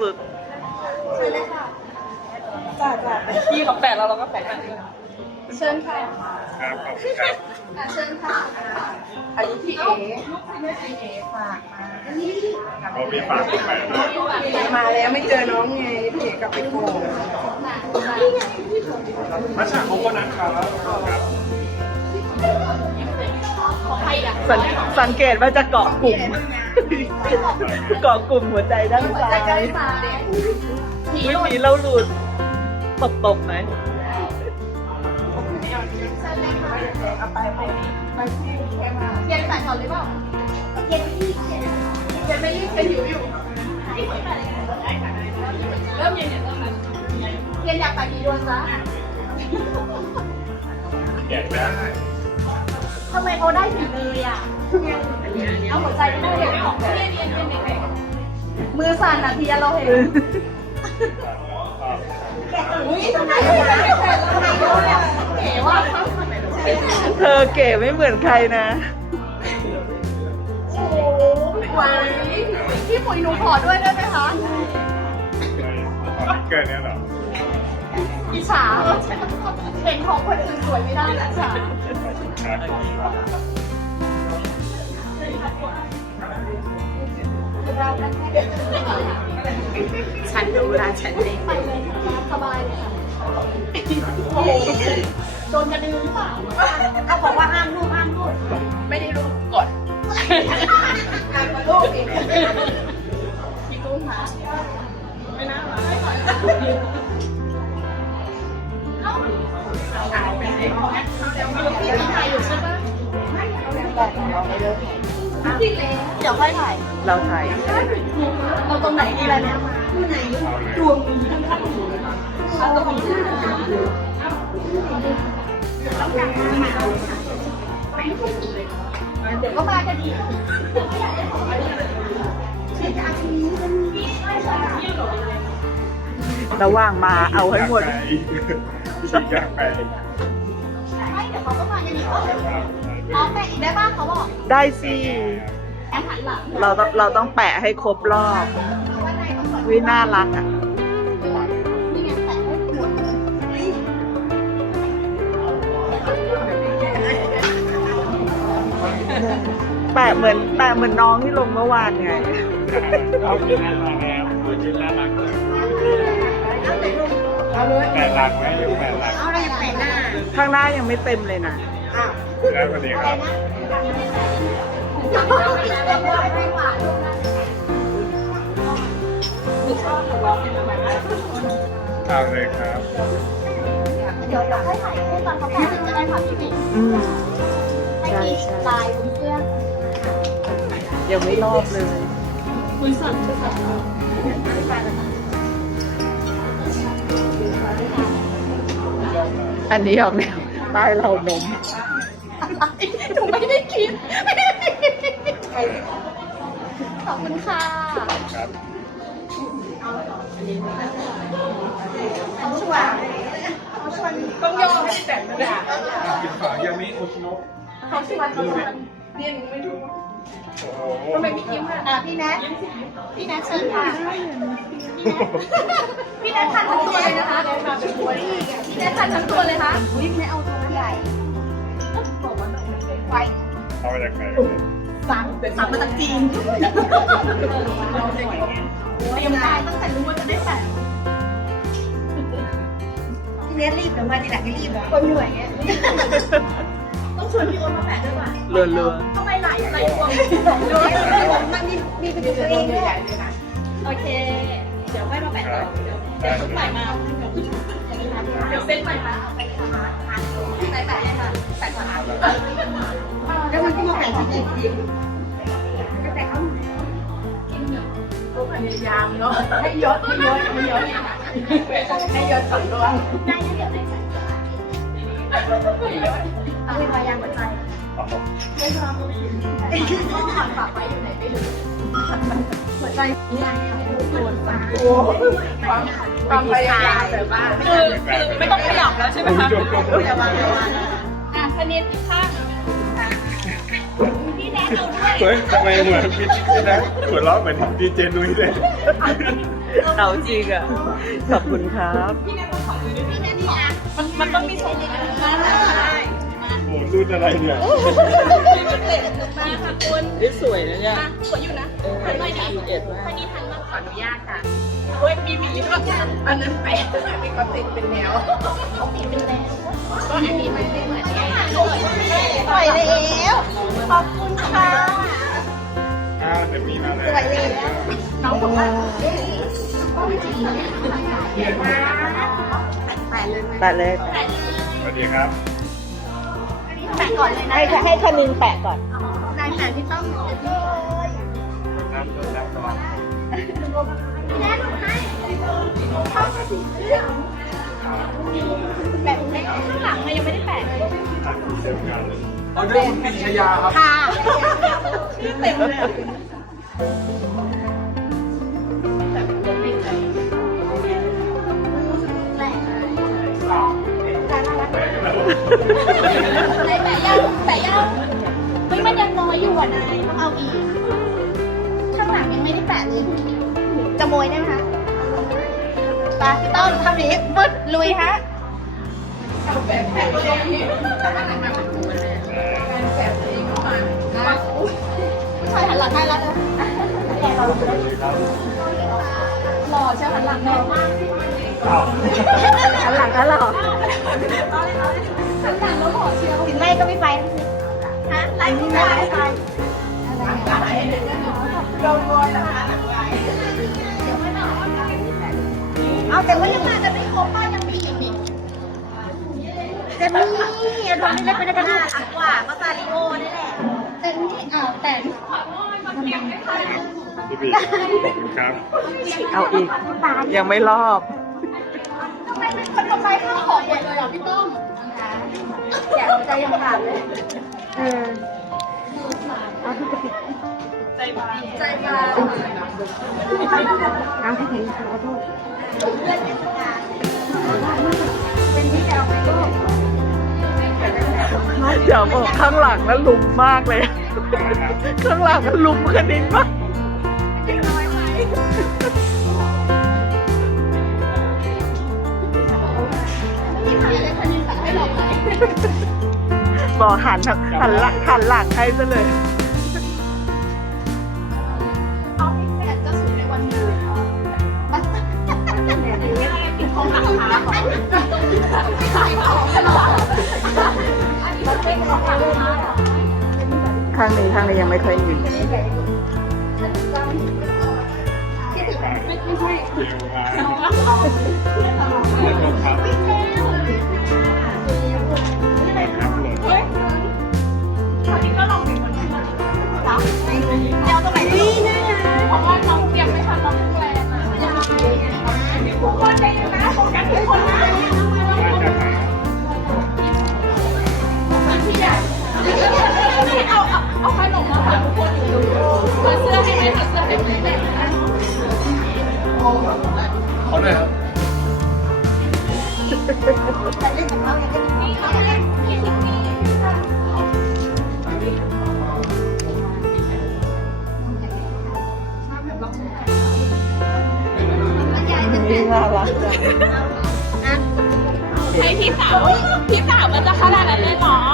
สุดเชิญเลยค่ะจ้าจ้าพี่เขาแปะแล้วเราก็แปะกันด้วยเชิญค่ะครับขอบคุณครับอะเชิญค่ะอันนี้พี่เอพี่เอฝากมาเรามีฝากที่ไหนนะมาแล้วไม่เจอน้องไงพี่เอกลับไปโกงมัชชาโคโคนัทครับครับของใครอะ สังสังเกตว่าจะเกาะกลุ่ม เกาะกลุ่มหัวใจด้านซ้าใจใจยสายผีไม่หล่นมีเราหลุดตบตบๆไหมเอาไปไปไปเย็นใส่ก่อนหรือเปล่าเย็นที่เย็นเย็นไม่รีบเป็นหิวอยู่เริ่มเย็นเนี่ยเริ่มแล้วเย็นอยากไปกี่ดวงจ๊ะแกะได้ ทำไมเขาได้ถึงเลยอะเอาหัวใจไม่ได้เลยของเย็นเย็นเย็นเย็นมือสั่นอะทีเราเห็นอุ้ยทำไมไม่ได้แผ่นแล้วทำไมเขาเนี่ยเก๋ว่ะเธอเก๋ไม่เหมือนใครนะโอ้โหไหวพี่ปุ๋ยหนูขอด้วยได้ไหมคะเกิดเนี่ยเหรอ อิจฉาเห็นของคนอื่นสวยไม่ได้อิจฉาครับฉันดูร้านฉันเองไปเลยสบายเลยค่ะโอ้โหโดนกระดือหรือเปล่าเขา ดี๋ยวค่อยถ่าย เราไทยเอาตรงไหนดีล่ะเนี่ยเอาเลยเอาตรงนี้เดี๋ยวก็มากันอีกระหว่างมาเอาให้หมดฉีกอยากไปไม่เดี๋ยวเขาก็มากันอีกอ๋อแปะอีกได้ป่ะเขาบอก ได้สิแอมหันหลัง เราต้องเราต้องแปะให้ครบรอบว่าในต้องสดวิน่ารักอะนี่ไงแปะให้หมดเลยแปะเหมือนแปะเหมือนน้องที่ลงเมื่อวานไงเอาจริงนะมาแล้วตัวจริงน่ารักเลยแปดหลักไหมอยู่แปดหลักเอาอะไรแปะหน้าข้างหน้ายังไม่เต็มเลยนะแล้วสวัสดีครับไม่หวาน เอาเลยครับเดี๋ยวเดี๋ยวให้ถ่ายให้ตอนเขาแปะจะได้ค่ะพี่ปิ๊กอืมให้มีลายบนเสื้อยังไม่รอบเลย คุณสั่งสั่งอันนี้ออกแนวใต้เรานมหนูไม่ได้คิด ขอบคุณค่ะครับเขาชวนเขาชวนต้องยอมให้แต่งนะกินฝายามิโอชิโนะเขาชวนเขาชวนเรียนไม่รู้โอ้โหทำไมพี่คิมอะพี่แนทพี่แนทเชิญค่ะพี่แนททานทั้งตัวเลยนะคะพี่แนททานทั้งตัวเลยคะอุ้ยพี่แนทเอาตัวใหญ่ไฟเอามาจากไหน สั่งสั่งมาจากจีนเตรียมได้ตั้งแต่รู้ว่าจะได้แต่งพี่เนสรีบหรือมาทีหลังไม่รีบอะคนเหนื่อยไงต้องชวนพี่โอ๊ตมาแปะด้วยป่ะเรือเรือทำไมหลายหลายพวงมันมีมีเป็นตัวเองด้วยโอเค เดี๋ยวค่อยมาแปะต่อเดี๋ยวเดี๋ยวชุดใหม่มาเดี๋ยวเซ็ตใหม่มาเอาไปทำร้านทานไหนแปะเลยค่ะแปะก่อนนะ แล้วมันก็มาแข่งที่จีบพยายามเนาะให้เยอะให้เยอะให้เยอะให้เยอะสองดวงได้นะเดี๋ยวได้ใส่เอาไปพยายามหัวใจไม่ชอบต้องหันปากไว้อยู่ไหนไม่รู้หัวใจนี่ตัวสั่นโอ้ความพยายามแบบว่าคือคือไม่ต้องขยับแล้วใช่ไหมคะจบจบจบอย่าวางอย่าวางอะคะแนน เอาด้วยเฮ้ยทำไมเหมือนพี่นะหัวเราะเหมือนดีเจนุ้ยเลยพเอาจริงอะ ขอบคุณครับ มันมันต้องมีส่งมาโอ้รุ่นอะไรเนี่ยมาค่ะคุณนี่สวยนะเนี่ยมาสวยอยู่นะทันไหมดีเอ็ดมากถ้านี่ทันมากขออนุญาตค่ะเฮ้ยมีหมีด้วยอันนั้นแปะมีความติดเป็นแนวเขาติดเป็นแนวก็อันนี้มันไม่เหมือนกัน ปล่อยแล้วขอบคุณค่ะอ้าวเดี๋ยวมีมาแล้วปล่อยแล้วน้องบอกว่าแปะเลยสวัสดีครับแปะก่อนเลยนะให้ให้คนนึงแปะก่อนนายแปะพี่ต้องเลยน้ำต้นน้ำก่อนแม่หนูให้แปะเล็กข้างหลังยังไม่ได้แปะเลยอะเอเดอร์คุณปิชยาครับ ค่ะชื่อเต็มเลยไหนแปะยังแปะยังเฮ้ยมันยังน้อยอยู่อะนายต้องเอาอีก ข้างหลังยังไม่ได้แปะเลยจะโมยได้ไหมคะ ไปพี่ต้อมทำนี้บึดลุยฮะผู้ชายหันหลังให้แล้วนะหล่อเชียวหันหลังแม่หันหลังแล้วเหรอหันหลังแล้วหล่อเชียวถึงไม่ก็ไม่ไปฮะไล่ที่ไหนโดนโวยนะคะหลังไลน์ เอาแต่ว่ายังมาจะไม่ครบป้ายังมีอีกนี่จะมีทำไม่ได้เป็นกระดาษอักว่าก็ซาริโอนี่แหละแต่นี่อ้าแต่พี่บีครับ เอาอีก ยังไม่รอบทำไมเป็นคนทำลายข้าวของหมดเลยอะพี่ต้อมอย่าใจยังขาดเลย เออใจบาง ใจบางเอาที่เห็นขอโทษเดี๋ยวบอกข้างหลังนั้นลุมมากเลย ข้างหลังนั้นลุมคณินมากพี่ถ่ายเลยคันนี้ตัดให้หลอกไหนบอกหันหันหลังหันหลังให้ซะเลย ปิดห้องหลังคาของขายของตลอดอันนี้มันเป็นของหลังคาข้างนี้ข้างนี้ยังไม่ค่อยมีไม่ใช่เดี๋ยวมาเล่นลงครับ เลยครับแต่เล่นกับเขาเนี่ยก็ดีนี่เขาเล่นยี่สิบปีนี่น่ารักจัง ให้พี่สาว พี่สาวมันจะขนาดนั้นเลยเหรอ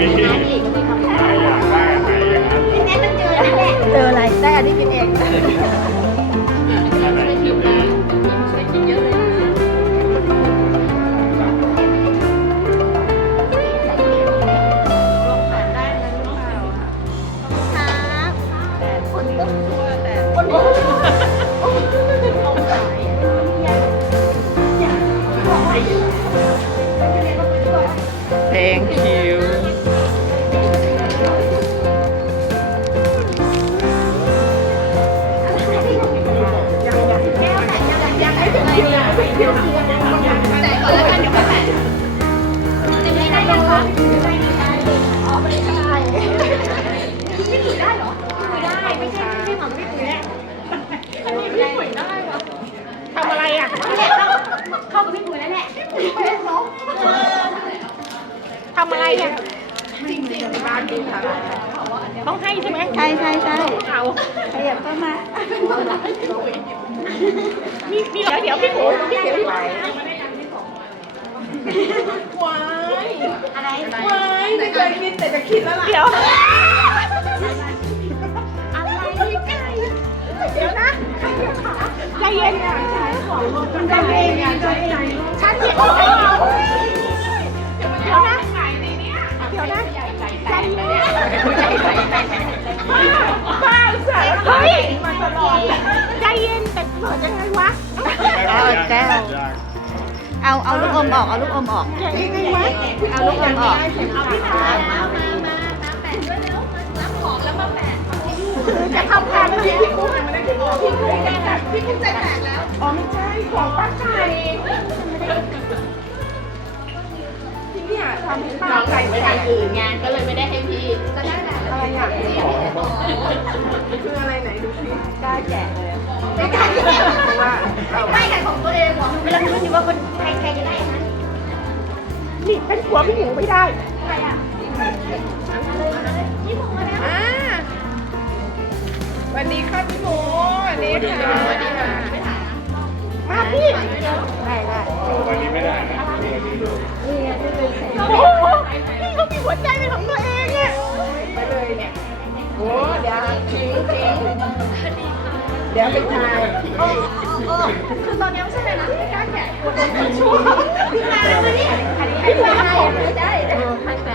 มีใครอยากได้อะไรอย่างนั้นพี่แนทต้องเจอแล้วแหละเจออะไรได้อันนี้กินเอง ทำอะไรอะจริงๆบ้านกินค่ะต้องให้ใช่ไหมใช่ใช่ใช่เอาขยับเข้ามามีมีเดี๋ยวเดี๋ยวพี่หมูพี่หมูว้ายอะไรว้ายไม่เคยคิดแต่จะคิดแล้วล่ะเดี๋ยวอะไรไก่เดี๋ยวนะใจเย็นใจเย็นใจเย็นฉันเห็นใจเย็น บ้าสัตว์เฮ้ยใจเย็นแต่เปิดยังไงวะเอาแก้วเอาเอาลูกอมออกเอาลูกอมออกยังไงวะเอาลูกอมออกเอาพี่ถามมามามาแปะด้วยแล้วรับของแล้วมาแปะคือจะทำการที่พี่กุ้งยังไม่ได้พี่กุ้งพี่กุ้งใจแตกพี่กุ้งใจแตกแล้วอ๋อไม่ใช่ของป้าไก่ที่เนี่ยทำให้ป้าไก่ไม่ได้อื่นงานก็เลยไม่ได้ให้พี่จะได้แบบ อะไรอะคืออะไรไหนดูสิกล้าแกะเลยไม่กล้าแกะเพราะว่าเอาไม่ไก่ของตัวเองหรอเวลาคิดว่าคนใครใครจะได้อันนั้นนี่เป็นหัวพี่หมูไม่ได้ใครอะวันนี้ค่ะพี่หมูวันนี้ค่ะวันนี้ค่ะมาพี่ได้ได้วันนี้ไม่ได้นะโอ้โหพี่เขามีหัวใจเป็นของตัวเองอะ ไปเลยเนี่ยโอ้เดี๋ยวจริงจริงเดี๋ยวไปถ่ายโอ้โอ้คือตอนนี้ไม่ใช่เลยนะไม่กล้าแกะกลัวโดนคนชั่วพี่นามาเนี่อันนี้ไม่ได้ไม่ได้ให้แต่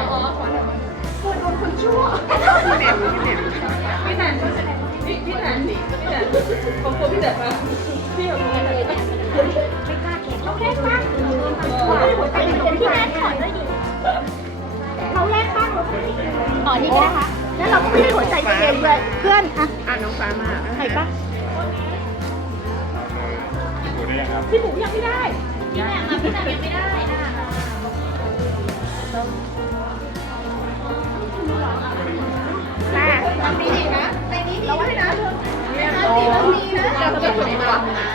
กลัวโดนคนชั่วพี่แหนมพี่แหนมพี่แหนพี่พี่แหนมพี่แหนมผมกลัวพี่แหนมมาพี่เอาไม่กล้าแกะเราแรกบ้างหัวใจเป็นพี่แรกถอดด้วยดิเราแรกบ้างเราอ๋ อนี่ก็ได้คะแล้วเราก็ไม่ได้หัวใจตัวเองด้วยเพื่อนอะอะน้องฟ้ามาใครปะดูได้ยังครับพี่หมูยังไม่ได้พี่แม่มาพี่แม่ยังไม่ได้อะทำดีนะในนี้มีด้วยนะเธอเนี่ยโอ้เราจะถึงมา